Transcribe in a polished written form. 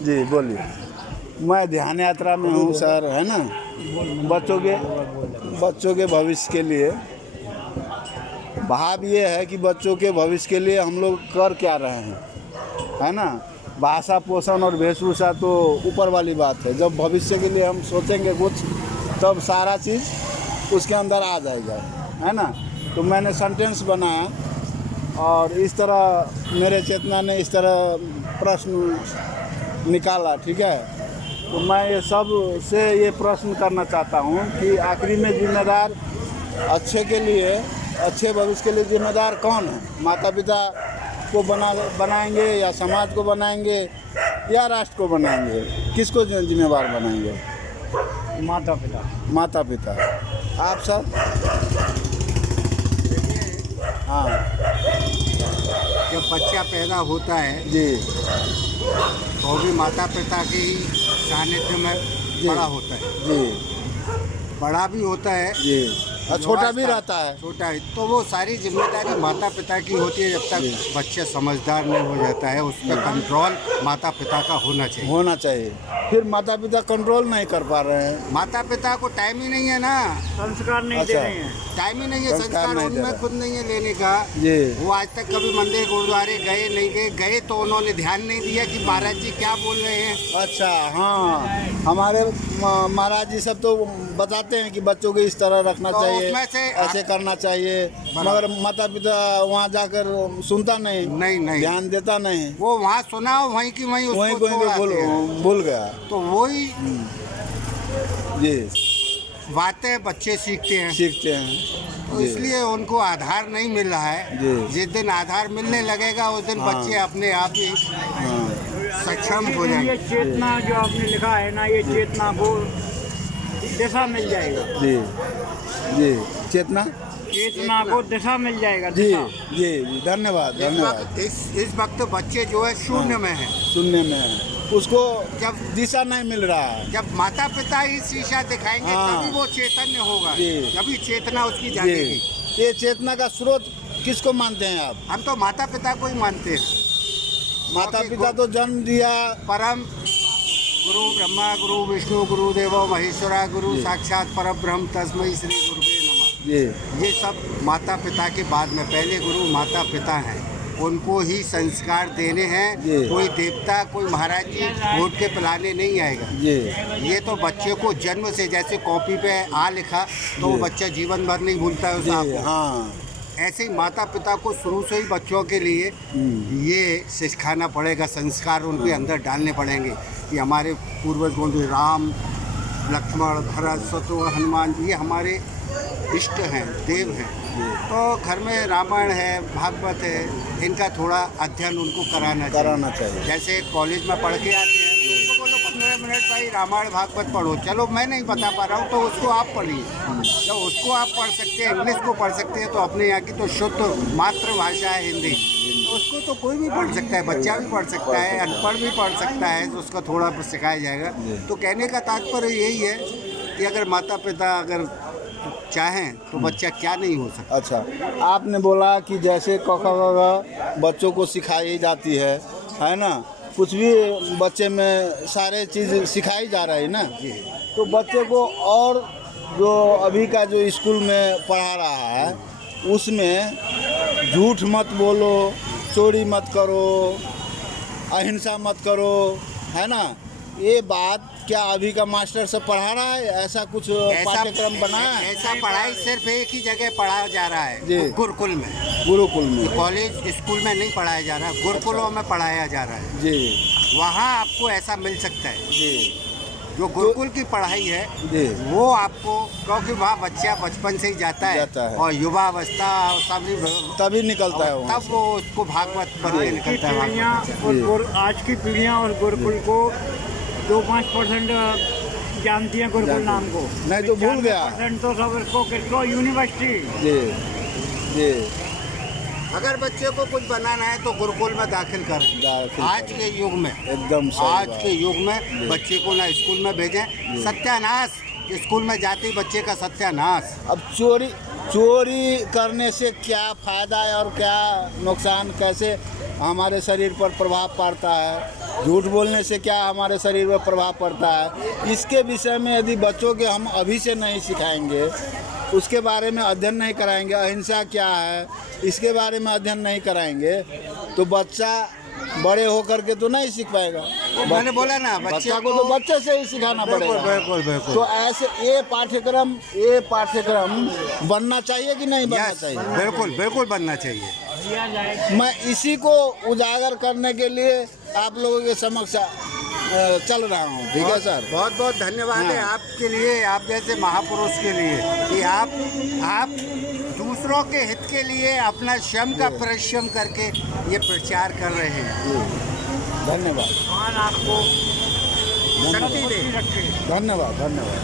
जी बोलिए। मैं ध्यान यात्रा में हूँ सर, है ना। बच्चों के भविष्य के लिए भाव ये है कि बच्चों के भविष्य के लिए हम लोग कर क्या रहे हैं, है ना। भाषा पोषण और वेशभूषा तो ऊपर वाली बात है। जब भविष्य के लिए हम सोचेंगे कुछ, तब सारा चीज़ उसके अंदर आ जाएगा, है ना। तो मैंने सेंटेंस बनाया और इस तरह मेरे चेतना ने इस तरह प्रश्न निकाला, ठीक है। तो मैं ये सब से ये प्रश्न करना चाहता हूँ कि आखिरी में जिम्मेदार अच्छे के लिए, अच्छे भविष्य के लिए जिम्मेदार कौन है? माता पिता को बनाएंगे या समाज को बनाएंगे या राष्ट्र को बनाएंगे? किसको जिम्मेवार बनाएंगे? माता पिता। माता पिता। आप सब? हाँ जब बच्चा पैदा होता है जी तो भी माता पिता के ही सानिध्य में बड़ा होता है, जी बड़ा भी होता है जी, और छोटा भी रहता है। छोटा है तो वो सारी जिम्मेदारी माता पिता की होती है। जब तक बच्चा समझदार नहीं हो जाता है, उस पर कंट्रोल माता पिता का होना चाहिए। फिर माता पिता कंट्रोल नहीं कर पा रहे हैं। माता पिता को टाइम ही नहीं है ना, संस्कार नहीं दे रहे हैं। टाइम ही नहीं है, संस्कार संस्कार नहीं दे उनमें रहा। खुद नहीं है लेने का। जी वो आज तक कभी मंदिर गुरुद्वारे गए नहीं गए तो उन्होंने ध्यान नहीं दिया कि महाराज जी क्या बोल रहे हैं। अच्छा, हाँ हमारे महाराज जी सब तो बताते हैं कि बच्चों को इस तरह रखना तो चाहिए, उसमें से ऐसे करना चाहिए, मगर माता पिता वहाँ जाकर सुनता नहीं, नहीं ध्यान देता नहीं। वो वहाँ सुना वहीं की वहीं वहीं उसको छोड़ आते हैं। भूल गया। तो वही जी बातें बच्चे सीखते हैं। सीखते तो हैं। इसलिए उनको आधार नहीं मिल रहा है। जी। जिस दिन आधार मिलने लगेगा उस दिन हाँ। बच्चे अपने आप ही हाँ सक्षम हो ये जाएंगे। चेतना जो आपने लिखा है ना, ये चेतना को दिशा मिल जाएगा। जी जी, चेतना। चेतना को दिशा मिल जाएगा। जी दिशा। जी जी, धन्यवाद धन्यवाद। इस वक्त बच्चे जो है शून्य में है। सुनने में उसको जब दिशा नहीं मिल रहा है। जब माता पिता ही शीशा दिखाएंगे हाँ। तभी वो चैतन्य होगा, जी। तभी चेतना उसकी जी, जागेगी। ये चेतना का स्रोत किसको मानते हैं आप? हम तो माता पिता को ही मानते हैं। माता पिता तो जन्म दिया। परम गुरु ब्रह्मा गुरु विष्णु गुरु देवो महेश्वरा गुरु जी। साक्षात परब्रह्म तस्मै श्री गुरुवे नमः। जी ये सब माता पिता के बाद में पहले गुरु माता पिता हैं, उनको ही संस्कार देने हैं। जी। कोई देवता कोई महाराज जी वोट के पिलाने नहीं आएगा। जी ये तो बच्चे को जन्म से जैसे कॉपी पे आ लिखा तो वो जी। बच्चा जीवन भर नहीं भूलता है उस जी आप को। हाँ ऐसे ही माता पिता को शुरू से ही बच्चों के लिए ये सिखाना पड़ेगा, संस्कार उनके अंदर डालने पड़ेंगे कि हमारे पूर्वज जो राम लक्ष्मण भरत शत्रुघ्न हनुमान ये हमारे इष्ट हैं, देव हैं। तो घर में रामायण है, भागवत है, इनका थोड़ा अध्ययन उनको कराना चाहिए। जैसे कॉलेज में पढ़ के आते हैं तो उनको बोलो 15 मिनट भाई रामायण भागवत पढ़ो। चलो मैं नहीं बता पा रहा हूँ तो उसको आप पढ़िए। जब उसको आप पढ़ सकते हैं, इंग्लिश को पढ़ सकते हैं, तो अपने यहाँ की तो शुद्ध मातृभाषा है हिंदी, तो उसको तो कोई भी पढ़ सकता है, बच्चा भी पढ़ सकता है, अनपढ़ भी पढ़ सकता है, तो उसको थोड़ा सिखाया जाएगा। तो कहने का तात्पर्य यही है कि अगर माता पिता अगर चाहें तो बच्चा क्या नहीं हो सकता। अच्छा, आपने बोला कि जैसे क ख ग घ बच्चों को सिखाई जाती है ना। कुछ भी बच्चे में सारे चीज़ सिखाई जा रही है ना। तो बच्चे को और जो अभी का जो स्कूल में पढ़ा रहा है उसमें झूठ मत बोलो, चोरी मत करो, अहिंसा मत करो, है ना। ये बात क्या अभी का मास्टर सब पढ़ा रहा है? ऐसा कुछ पाठ्यक्रम बना है? ऐसा पढ़ाई सिर्फ एक ही जगह पढ़ाया जा रहा जी। है, गुरुकुल में। गुरुकुल में, कॉलेज स्कूल में नहीं पढ़ाया जा रहा, गुरुकुलों में पढ़ाया जा रहा है। जी वहाँ आपको ऐसा मिल सकता है। जी जो गुरुकुल की पढ़ाई है जी वो आपको, क्योंकि वहाँ बच्चा बचपन से ही जाता है और युवावस्था सभी तभी निकलता है वहाँ तब वो उसको भागवत बन के निकलता है पीढ़ियाँ वहाँ और आज की पीढ़ियाँ और गुरुकुल को 2-5% जानती हैं गुरुकुल नाम को। नहीं तो भूल गया। 95% तो सब इसको यूनिवर्सिटी। जी जी अगर बच्चे को कुछ बनाना है तो गुरुकुल में दाखिल कर। आज के युग में एकदम सही आज बात। के युग में बच्चे को ना स्कूल में भेजें, सत्यानाश। स्कूल में जाते ही बच्चे का सत्यानाश। अब चोरी करने से क्या फ़ायदा है और क्या नुकसान, कैसे हमारे शरीर पर प्रभाव पड़ता है झूठ बोलने से क्या हमारे शरीर में प्रभाव पड़ता है, इसके विषय में यदि बच्चों के हम अभी से नहीं सिखाएंगे, उसके बारे में अध्ययन नहीं कराएंगे, अहिंसा क्या है इसके बारे में अध्ययन नहीं कराएंगे, तो बच्चा बड़े होकर के तो नहीं सीख पाएगा। मैंने बोला ना, बच्चा को तो बच्चे से ही सिखाना पड़ेगा। बिल्कुल बिल्कुल। तो ऐसे ये पाठ्यक्रम बनना चाहिए कि नहीं बनना यस, चाहिए? बिल्कुल बिल्कुल बनना चाहिए। मैं इसी को उजागर करने के लिए आप लोगों के समक्ष चल रहा हूँ। ठीक है सर, बहुत बहुत धन्यवाद है हाँ। आपके लिए, आप जैसे महापुरुष के लिए कि आप दूसरों के हित के लिए अपना श्रम का परिश्रम करके ये प्रचार कर रहे हैं। धन्यवाद भगवान आपको शक्ति दे। रखे। धन्यवाद धन्यवाद।